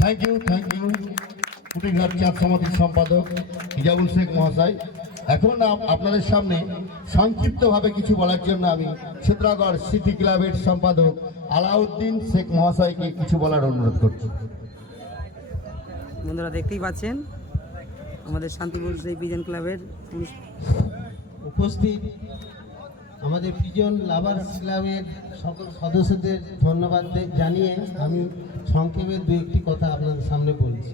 Thank you thank you Kutighat Chand সমাধির সম্পাদক ইজাবুল শেখ মহাশয়। এখন আপ- আপনাদের সামনে সংক্ষিপ্তভাবে কিছু বলার জন্য আমি ছিত্রাগড় সিটি ক্লাবের সম্পাদক আলাউদ্দিন শেখ মহাশয়কে কিছু বলার অনুরোধ করছি। বন্ধুরা দেখতেই পাচ্ছেন আমাদের শান্তিপুর সেই পিজন ক্লাবের উপস্থিত আমাদের পিজন লাভার্স ক্লাবের সকল সদস্যদের ধন্যবাদ জানিয়ে আমি সংক্ষেপে দু একটি কথা আপনাদের সামনে বলছি।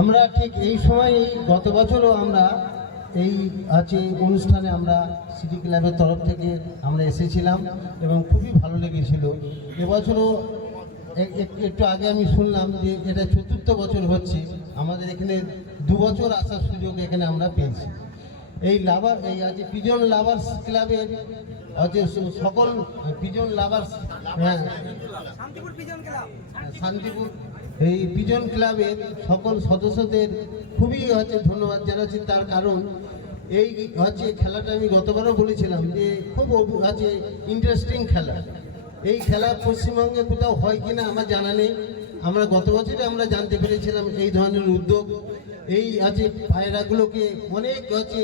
আমরা ঠিক এই সময় গত বছরও আমরা এই আছে অনুষ্ঠানে আমরা সিটি ক্লাবের তরফ থেকে আমরা এসেছিলাম এবং খুবই ভালো লেগেছিল। এবছরও একটু আগে আমি শুনলাম যে এটা চতুর্থ বছর হচ্ছে। আমাদের এখানে দু বছর আসার সুযোগ এখানে আমরা পেয়েছি। এই লাভার এই আছে পিজন লাভার্স ক্লাবের আছে সকল পিজন লাভার্স হ্যাঁ। শান্তিপুর এই পিজন ক্লাবের সকল সদস্যদের খুবই হচ্ছে ধন্যবাদ জানাচ্ছি। তার কারণ এই হচ্ছে খেলাটা আমি গতবারও বলেছিলাম যে খুব হচ্ছে ইন্টারেস্টিং খেলা। এই খেলা পশ্চিমবঙ্গে কোথাও হয় কিনা আমার জানা নেই। আমরা গত বছরে আমরা জানতে পেরেছিলাম এই ধরনের উদ্যোগ। এই আছে পায়রাগুলোকে অনেক হচ্ছে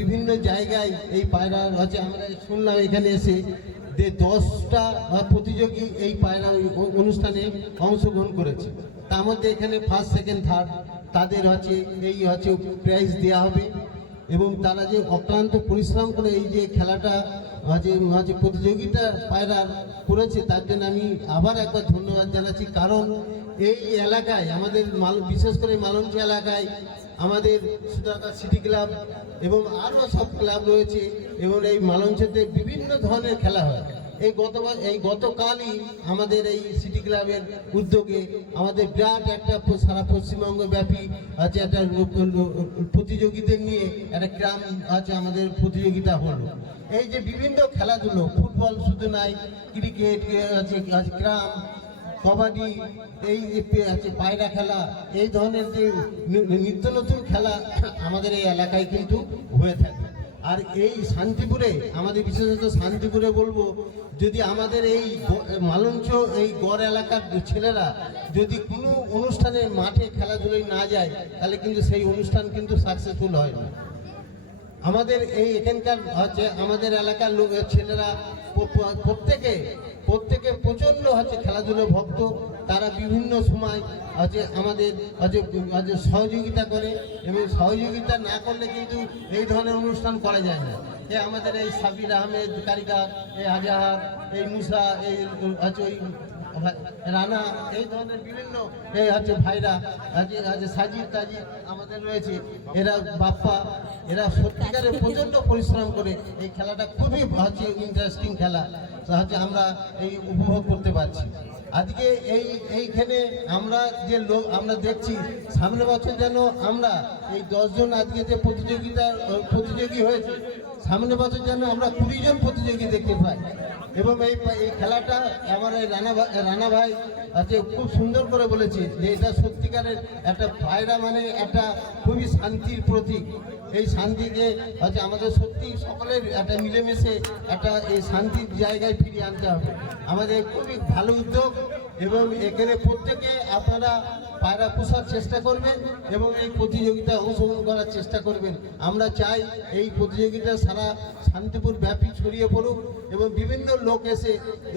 বিভিন্ন জায়গায় এই পায়রা হচ্ছে আমরা শুনলাম এখানে এসে যে দশটা প্রতিযোগী এই পায়রা অনুষ্ঠানে অংশগ্রহণ করেছে। তার মধ্যে এখানে ফার্স্ট সেকেন্ড থার্ড তাদের হচ্ছে, এই হচ্ছে প্রাইজ দেওয়া হবে এবং তারা যে অক্লান্ত পরিশ্রম করে এই যে খেলাটা হচ্ছে হচ্ছে প্রতিযোগিতা পায়রার করেছে, তার জন্য আমি আবার একবার ধন্যবাদ জানাচ্ছি। কারণ এই এলাকায়, আমাদের মাল, বিশেষ করে মালঞ্চ এলাকায়, আমাদের সুতাকা সিটি ক্লাব এবং আরও সব ক্লাব রয়েছে এবং এই মালঞ্চতে বিভিন্ন ধরনের খেলা হয়। এই গতবার এই গতকালই আমাদের এই সিটি ক্লাবের উদ্যোগে আমাদের বিরাট একটা সারা পশ্চিমবঙ্গ ব্যাপী আছে একটা প্রতিযোগীদের নিয়ে একটা গ্রাম আছে আমাদের প্রতিযোগিতা হলো। এই যে বিভিন্ন খেলাধুলো, ফুটবল শুধু নাই, ক্রিকেট আছে, গ্রাম কবাডি এই পায়রা খেলা, এই ধরনের যে নিত্য নতুন খেলা আমাদের এই এলাকায় কিন্তু হয়ে থাকে। আর এই শান্তিপুরে, আমাদের বিশেষত শান্তিপুরে বলব, যদি আমাদের এই মালঞ্চ, এই গড় এলাকার ছেলেরা যদি কোনো অনুষ্ঠানে মাঠে খেলাধুলোয় না যায়, তাহলে কিন্তু সেই অনুষ্ঠান কিন্তু সাকসেসফুল হয় না। আমাদের এই এখানকার হচ্ছে আমাদের এলাকার লোক ছেলেরা প্রত্যেকে প্রত্যেকে প্রচণ্ড হচ্ছে খেলাধুলো ভক্ত। তারা বিভিন্ন সময় হচ্ছে আমাদের হচ্ছে সহযোগিতা করে এবং সহযোগিতা না করলে কিন্তু এই ধরনের অনুষ্ঠান করা যায় না। এ, আমাদের এই সাবির আহমেদ, কারিগর এই আজাহার, এই মুসা, এই হচ্ছে ওই রানা, এই ধরনের বিভিন্ন এই হচ্ছে ভাইরা আছে সাজিদ, তাজিদ আমাদের রয়েছে। এরা বাপ্পা, এরা সত্যিকারের প্রচণ্ড পরিশ্রম করে এই খেলাটা খুবই হচ্ছে ইন্টারেস্টিং খেলা। হচ্ছে আমরা এই উপভোগ করতে পারছি। আজকে এই, এইখানে আমরা যে লোক, আমরা দেখছি, সামনে বছর যেন আমরা এই দশজন আজকে যে প্রতিযোগিতা, প্রতিযোগী হয়েছে, সামনে বছর যেন আমরা কুড়ি জন প্রতিযোগী দেখতে পাই। এবং এই এই খেলাটা আমার এই রানা রানা ভাই আছে খুব সুন্দর করে বলেছে যে এটা সত্যিকারের একটা পায়রা মানে একটা খুবই শান্তির প্রতীক। এই শান্তিকে হচ্ছে আমাদের সত্যি সকলের একটা মিলেমিশে একটা এই শান্তির জায়গায় ফিরিয়ে আনতে হবে। আমাদের খুবই ভালো উদ্যোগ এবং এখানে প্রত্যেকে আপনারা পায়রা পোষার চেষ্টা করবেন এবং এই প্রতিযোগিতায় অংশগ্রহণ করার চেষ্টা করবেন। আমরা চাই এই প্রতিযোগিতা সারা শান্তিপুর ব্যাপী ছড়িয়ে পড়ুক। এবং বিভিন্ন লোক এসে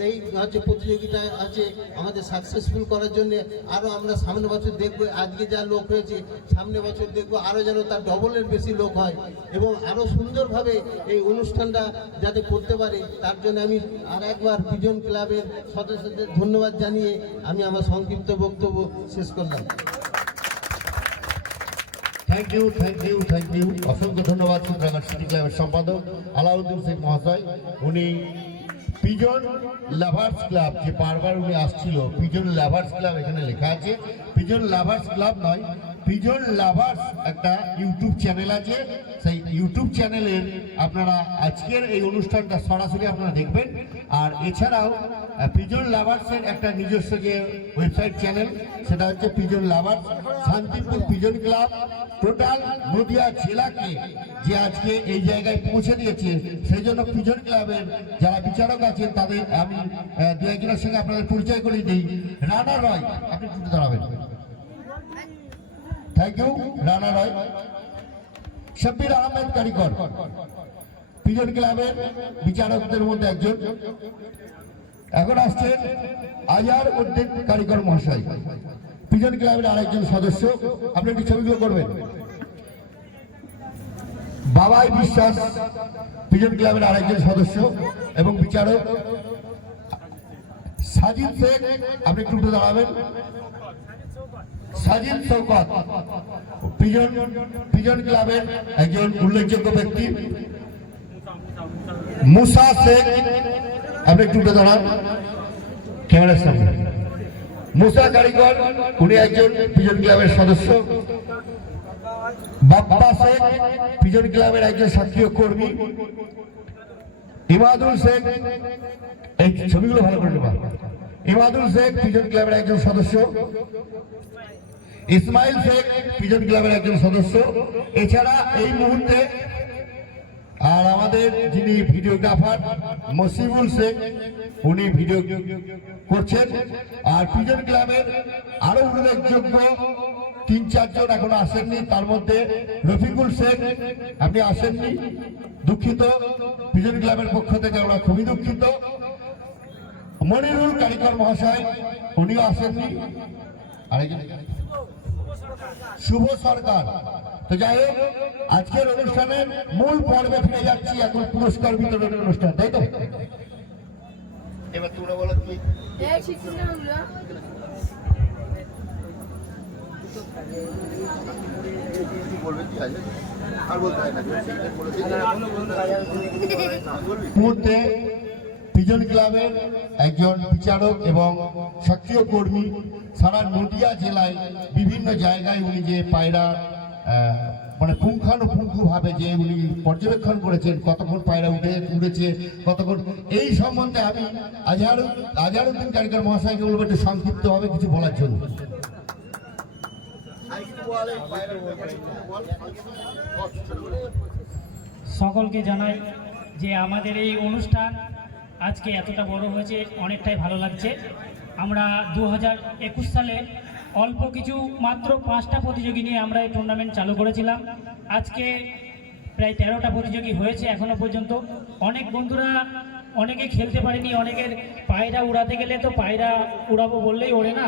এই হচ্ছে প্রতিযোগিতায় আছে, আমাদের সাকসেসফুল করার জন্য আরও আমরা সামনে বছর দেখব, আজকে যা লোক হয়েছে, সামনে বছর দেখব আরও যেন তার ডবলের বেশি লোক হয় এবং আরও সুন্দরভাবে এই অনুষ্ঠানটা যাতে করতে পারে, তার জন্য আমি আর একবার পিজন ক্লাবের সদস্যদের ধন্যবাদ জানিয়ে আমি আমার সংক্ষিপ্ত বক্তব্য শেষ করলাম। Thank you thank you thank you অসংখ্য ধন্যবাদ চিত্রাঘাট সিটি ক্লাবের সম্পাদক আলাউদ্দিন শেখ মহাশয়। উনি পিজন লাভার্স ক্লাব, যে বারবার উনি আসছিল, পিজন লাভার্স ক্লাব এখানে লেখা আছে। পিজন লাভার্স ক্লাব নয় পিজন লাভার্স একটা ইউটিউব চ্যানেল আছে। সেই ইউটিউব চ্যানেলের আপনারা আজকের এই অনুষ্ঠানটা সরাসরি আপনারা দেখবেন। আর এছাড়াও পিজন লাভার্সের একটা নিজস্ব যে ওয়েবসাইট চ্যানেল সেটা হচ্ছে pigeon lovers Shantipur pigeon club, total Nadia জেলাকে যে আজকে এই জায়গায় পৌঁছে দিয়েছে, সেই জন্য পিজন ক্লাবের যারা বিচারক আছেন, তাদের আমি দু একজনের সঙ্গে আপনাদের পরিচয় করিয়ে দিই। রানা রয়, আপনি দাঁড়াবেন thank you Rana Roy Shabbir Ahmed Karikar pigeon ক্লাবের বিচারকদের মধ্যে একজন। এখন আসছেন আজার উদ্দিন কারিকর মহাশয়। পিজন ক্লাবের আরেকজন সদস্য। আপনি একটু ছবিগুলো করবেন। বাবাই বিশ্বাস পিজন ক্লাবের আরেকজন সদস্য এবং বিচারক। সাজিদ শেখ, আপনি একটু দাঁড়াবেন। সাজিদ শৌকত পিজন ক্লাবের একজন উল্লেখযোগ্য ব্যক্তি। মুসা শেখ, আপনি একটু উঠে দাঁড়ান। ক্যামেরার সামনে। মুসা কারিগর, উনি একজন পিজন ক্লাবের সদস্য। বাপ্পা শেখ, পিজন ক্লাবের একজন সক্রিয় কর্মী। ইমাদুল শেখ, এই ছবিগুলো ভালো করে নেবা। ইমাদুল শেখ, পিজন ক্লাবের একজন সদস্য। ইসমাইল শেখ পিজন ক্লাবের একজন সদস্য। এছাড়া এই মুহূর্তে আর আমাদের যিনি ভিডিওগ্রাফার মসিবুল শেখ, উনি ভিডিও করছেন। আর পিজন ক্লাবের আরও উল্লেখযোগ্য তিন চারজন এখনও আসেননি, তার মধ্যে রফিকুল শেখ, আপনি আসেননি? দুঃখিত। পিজন ক্লাবের পক্ষ থেকে আমরা খুবই দুঃখিত। মনিরুল কারিকর মহাশয়, উনিও আসেননি। আরেকজন শুভ সরকার। তো যাই হোক আজকের অনুষ্ঠানের মূল পর্বে ফিরে যাচ্ছি এখন পুরস্কার বিতরণের অনুষ্ঠান তাই তো? এবার তোমরা বলো কি? মুহূর্তে পিজন ক্লাবের একজন বিচারক এবং সক্রিয় কর্মী সারা নদিয়া জেলায় বিভিন্ন জায়গায় উনি যে পায়রা মানে পুঙ্খানুপুঙ্খু ভাবে যে উনি পর্যবেক্ষণ করেছেন, কতক্ষণ পায়রা উঠে উড়েছে কতক্ষণ, এই সম্বন্ধে আমি আজহার আজহারউদ্দিন কারিগর মহাশয়কে বলব একটু সংক্ষিপ্ত ভাবে কিছু বলার জন্য। সকলকে জানাই যে আমাদের এই অনুষ্ঠান আজকে এতটা বড় হয়েছে, অনেকটাই ভালো লাগছে। আমরা দু হাজার একুশ সালে অল্প কিছু মাত্র পাঁচটা প্রতিযোগী নিয়ে আমরা এই টুর্নামেন্ট চালু করেছিলাম। আজকে প্রায় তেরোটা প্রতিযোগী হয়েছে এখনও পর্যন্ত। অনেক বন্ধুরা অনেকে খেলতে পারেনি, অনেকের পায়রা উড়াতে গেলে তো পায়রা উড়াবো বললেই ওড়ে না।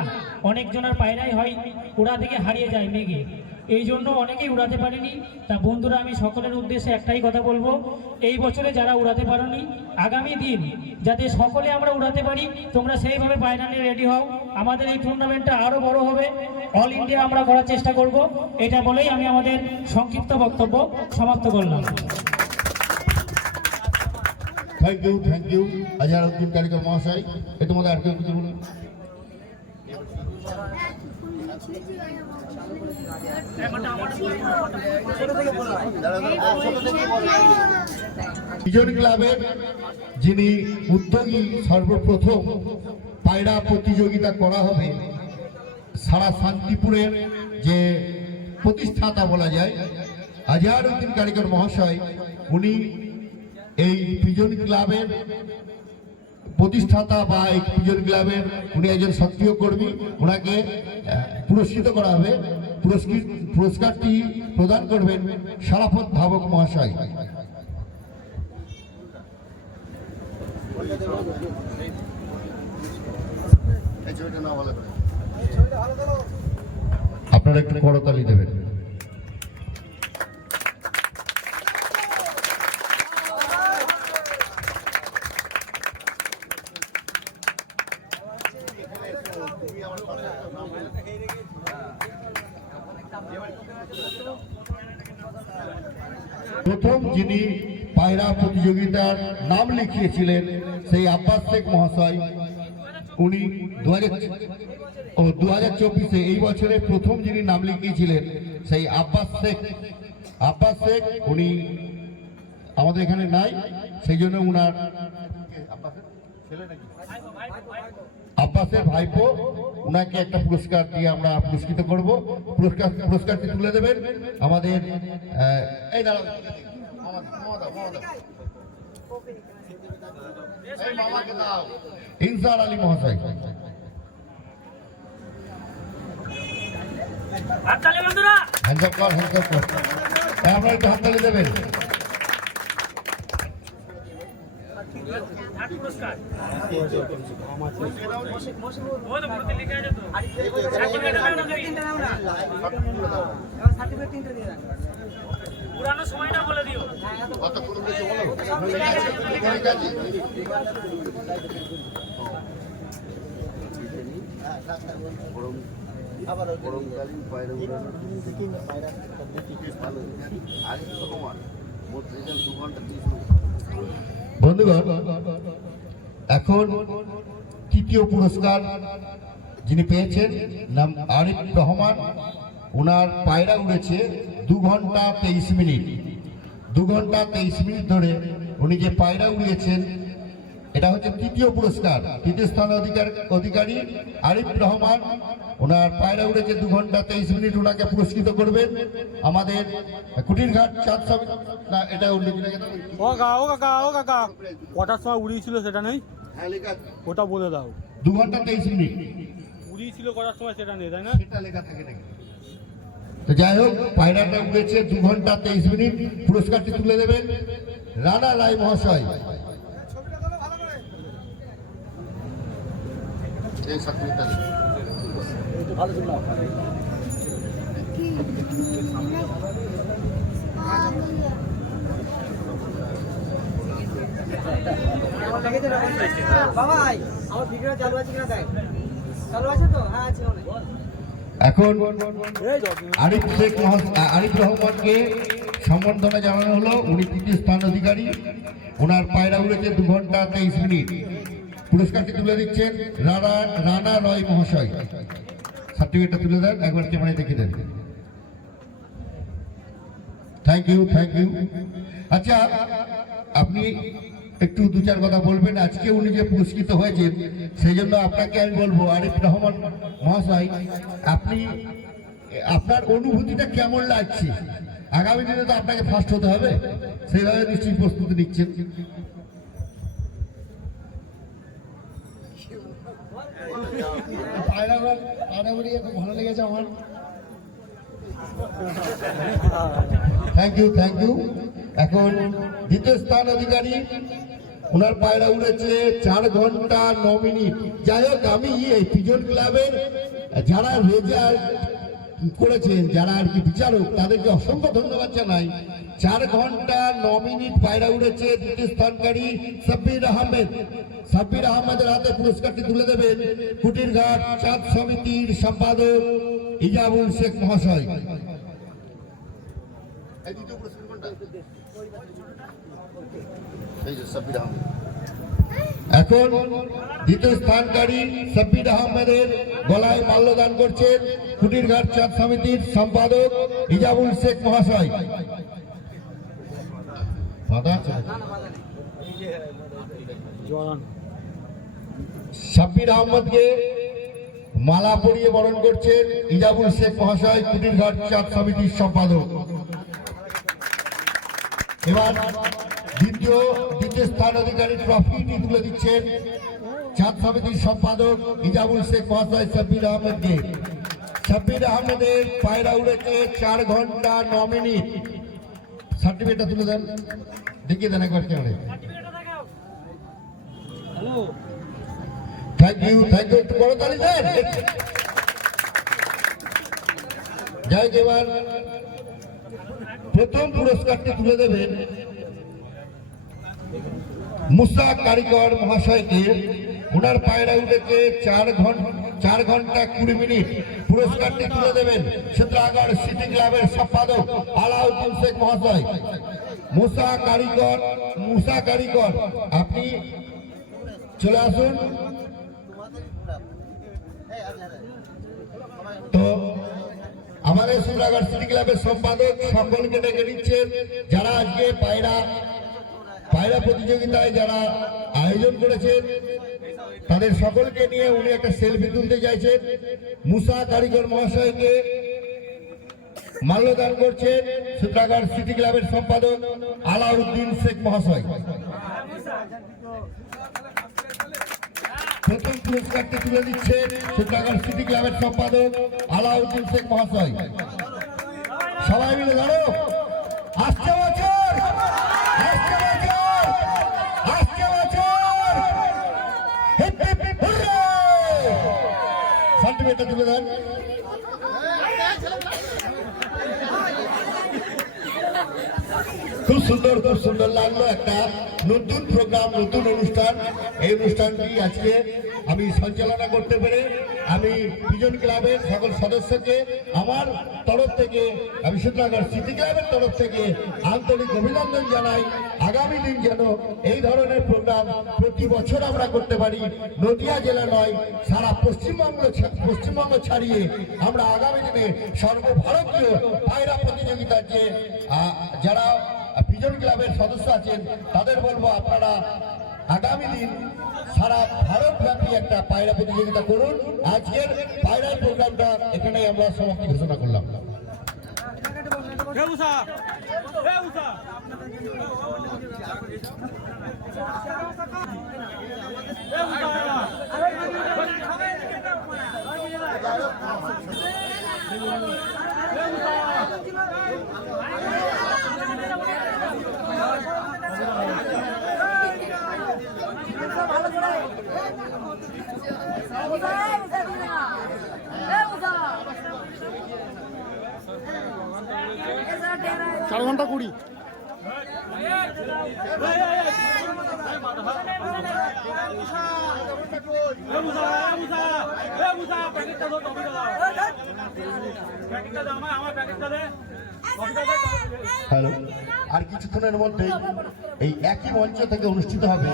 অনেকজনের পায়রাই হয়, উড়া থেকে হারিয়ে যায় মেঘে এই জন্য অনেকেই উড়াতে পারেনি। তা বন্ধুরা আমি সকলের উদ্দেশ্যে একটাই কথা বলব। এই বছরে যারা উড়াতে পারোনি আগামী দিন যাতে সকলে আমরা উড়াতে পারি তোমরা সেইভাবে নিয়ে রেডি হও। আমাদের এই টুর্নামেন্টটা আরও বড় হবে। অল ইন্ডিয়া আমরা করার চেষ্টা করব। এটা বলেই আমি আমাদের সংক্ষিপ্ত বক্তব্য সমাপ্ত করলাম। Thank you thank you Azharuddin Karigar মহাশয় এ তোমাদের আর কেউ কিছু বলুন পিজন ক্লাবের যিনি উদ্যোগী সর্বপ্রথম পায়রা প্রতিযোগিতা করা হবে, সারা শান্তিপুরের যে প্রতিষ্ঠাতা বলা যায় আজহারউদ্দিন কারিগর মহাশয়, উনি এই পিজন ক্লাবের প্রতিষ্ঠাতা বা এই পিজন ক্লাবের উনি একজন সক্রিয় কর্মী ওনাকে পুরস্কৃত করা হবে। পুরস্কারটি প্রদান করবেন সারাফত ধাবক মহাশয়। আপনারা একটু করতালি দেবেন প্রথম যিনি পায়রা প্রতিযোগিতার নাম লিখিয়েছিলেন সেই আব্বাস শেখ মহাশয়। উনি দু হাজার ও দু হাজার চব্বিশে এই বছরে প্রথম যিনি নাম লিখিয়েছিলেন, সেই আব্বাস শেখ। আব্বাস শেখ উনি আমাদের এখানে নাই, সেই জন্য উনার আব্বাসের ভাইপো উনাকে একটা পুরস্কার দিয়ে আমরা পুরস্কৃত করব। পুরস্কার, পুরস্কারটি তুলে দেবেন আমাদের এই দাঁড়াও। ইনসার আলী মহাশয়। হাততালি বন্ধুরা। হ্যান্ডসাপ কর হ্যান্ডসাপ কর। হ্যাঁ, আপনারা একটু হাততালি দেবেন। পুরানো সময়টা বন্ধুগণ, এখন তৃতীয় পুরস্কার যিনি পেয়েছেন, নাম আরিফ রহমান। ওনার পায়রা উড়েছে দু ঘণ্টা তেইশ মিনিট। দু ঘণ্টা তেইশ মিনিট ধরে উনি যে পায়রা উড়িয়েছেন এটা হচ্ছে তৃতীয় পুরস্কার। তৃতীয় স্থান অধিকার অধিকারী আরিফ রহমান ওনার পায়রা উড়েছে দু ঘণ্টা তেইশ মিনিট ওনাকে পুরস্কৃত করবেন আমাদের কুটিরঘাট চাঁদ সমিতি না এটা ও কাকা ও কাকা ও কাকা কটার সময় উড়িয়েছিল সেটা নেই? হ্যাঁ লেখা ওটা বলে দাও। দু ঘণ্টা তেইশ মিনিট। উড়িয়েছিল কটার সময় সেটা নেই তাই না? সেটা লেখা থাকে নাকি? তো যাই হোক, পায়রাটা উঠেছে দু ঘণ্টা তেইশ মিনিট। পুরস্কারটি তুলে দেবেন রানা রায় মহাশয়। বাবাই আমার ভিডিও চালু আছে কিনা দেখ। চালু আছে তো? হ্যাঁ আছে এখন আরিফ শেখ আরিফ রহমানকে সম্বর্ধনা জানানো হলো। উনি তৃতীয় স্থান অধিকারী। ওনার পায়রা উড়েছে দু ঘণ্টা তেইশ মিনিট। পুরস্কারটি তুলে দিচ্ছেন রানা রানা রয় মহাশয়। সার্টিফিকেটটা তুলে দেন একবার ক্যামেরায় দেখে দেন। থ্যাংক ইউ থ্যাংক ইউ আচ্ছা আপনি একটু দু চার কথা বলবেন। আজকে উনি যে পুরস্কৃত হয়েছেন, সেই জন্য আপনাকে আমি বলব, আরিফ রহমান মহাশয়, আপনি, আপনার অনুভূতিটা কেমন লাগছে? আগামী দিনে তো আপনাকে ফার্স্ট হতে হবে, সেইভাবে নিশ্চয়ই প্রস্তুতি নিচ্ছেন। ভালো লেগেছে আমার। থ্যাংক ইউ থ্যাংক ইউ এখন দ্বিতীয় স্থান অধিকারী ওনার পায়রা উড়েছে চার ঘণ্টা ন মিনিট। যাই হোক, আমি এই পিজন ক্লাবের যারা রেজাল্ট করেছেন, যারা আর কি বিচারক, তাদেরকে অসংখ্য ধন্যবাদ জানাই। চার ঘণ্টা ন মিনিট পায়রা উড়েছে দ্বিতীয় স্থানকারী সাব্বির আহমেদ। সাব্বির আহমেদের হাতে পুরস্কারটি তুলে দেবেন কুটিরঘাট চাঁদ সমিতির সম্পাদক ইজাবুল শেখ মহাশয় এই দ্বিতীয় পুরস্কার কোনটা? এই যে সাব্বির আহমেদ এখন দ্বিতীয় স্থানকারী সাব্বির আহমেদের গলায় মাল্যদান করছেন কুটিরঘাট চাঁদ সমিতির সম্পাদক ইজাবুল শেখ মহাশয়? সাব্বির আহমদকে মালা পরিয়ে বরণ করছেন ইজাবুল শেখ মহাশয়, কুটিরঘাট চাঁদ সমিতির সম্পাদক এবার দ্বিতীয় দ্বিতীয় স্থান অধিকারী ট্রফিটি তুলে দিচ্ছেন চাঁদ সমিতির সম্পাদক ইজাবুল শেখ মহাশয় সাব্বির আহমেদকে। সাব্বির আহমেদের পায়রা উড়েছে চার ঘণ্টা ন মিনিট। সার্টিফিকেটটা তুলে দেন। দেখিয়ে দেন একবার কেমন থ্যাংক ইউ থ্যাংক ইউ একটু বড় তালি দেন। যাই এবার প্রথম পুরস্কারটি তুলে দেবেন মুসা কারিগর মহাশয়কে ওনার পায়রা উঠেছে চার ঘণ্টা চার ঘণ্টা কুড়ি মিনিট। পুরস্কারটি তুলে দেবেন চিত্রাগড় সিটি ক্লাবের সম্পাদক আলাউদ্দিন শেখ মহাশয়। মুসা কারিগর মুসা কারিগর, আপনি চলে আসুন। তো আমাদের সুরাগড় সিটি ক্লাবের সম্পাদক সকলকে ডেকে নিচ্ছেন। যারা আজকে পায়রা পায়রা প্রতিযোগিতায় যারা আয়োজন করেছেন, তাদের সকলকে নিয়ে উনি একটা সেলফি তুলতে চাইছেন। মুসা কারিগর মহাশয়কে মাল্যদান করছেন সূত্রাগার সিটি ক্লাবের সম্পাদক আলাউদ্দিন শেখ মহাশয়। প্রথম পুরস্কারটি তুলে দিচ্ছেন সূত্রাগার সিটি ক্লাবের সম্পাদক আলাউদ্দিন শেখ মহাশয়। সবাই মিলে ধরো আসছে বছর সার্টিফিকেটটা তুলে দেন খুব সুন্দর খুব সুন্দর লাগল একটা নতুন প্রোগ্রাম নতুন অনুষ্ঠান। এই অনুষ্ঠানটি আজকে আমি সঞ্চালনা করতে পেরে আমি পিজন ক্লাবের সকল সদস্যকে, আমার তরফ থেকে, আমি সুতরাগড় সিটি ক্লাবের তরফ থেকে আন্তরিক অভিনন্দন জানাই। আগামী দিন যেন এই ধরনের প্রোগ্রাম প্রতি বছর আমরা করতে পারি। নদিয়া জেলা নয়, সারা পশ্চিমবঙ্গ পশ্চিমবঙ্গ ছাড়িয়ে আমরা আগামী দিনে সর্বভারতীয় পায়রা প্রতিযোগিতার যে যারা পিজন ক্লাবের সদস্য আছেন, তাদের বলব আপনারা আগামী দিন সারা ভারতব্যাপী একটা পায়রা প্রতিযোগিতা করুন। আজকের পায়রার প্রোগ্রামটা এখানে আমরা সমাপ্তি ঘোষণা করলাম। চার ঘণ্টা কুড়ি। হ্যালো আর কিছুক্ষণের মধ্যেই এই একই মঞ্চ থেকে অনুষ্ঠিত হবে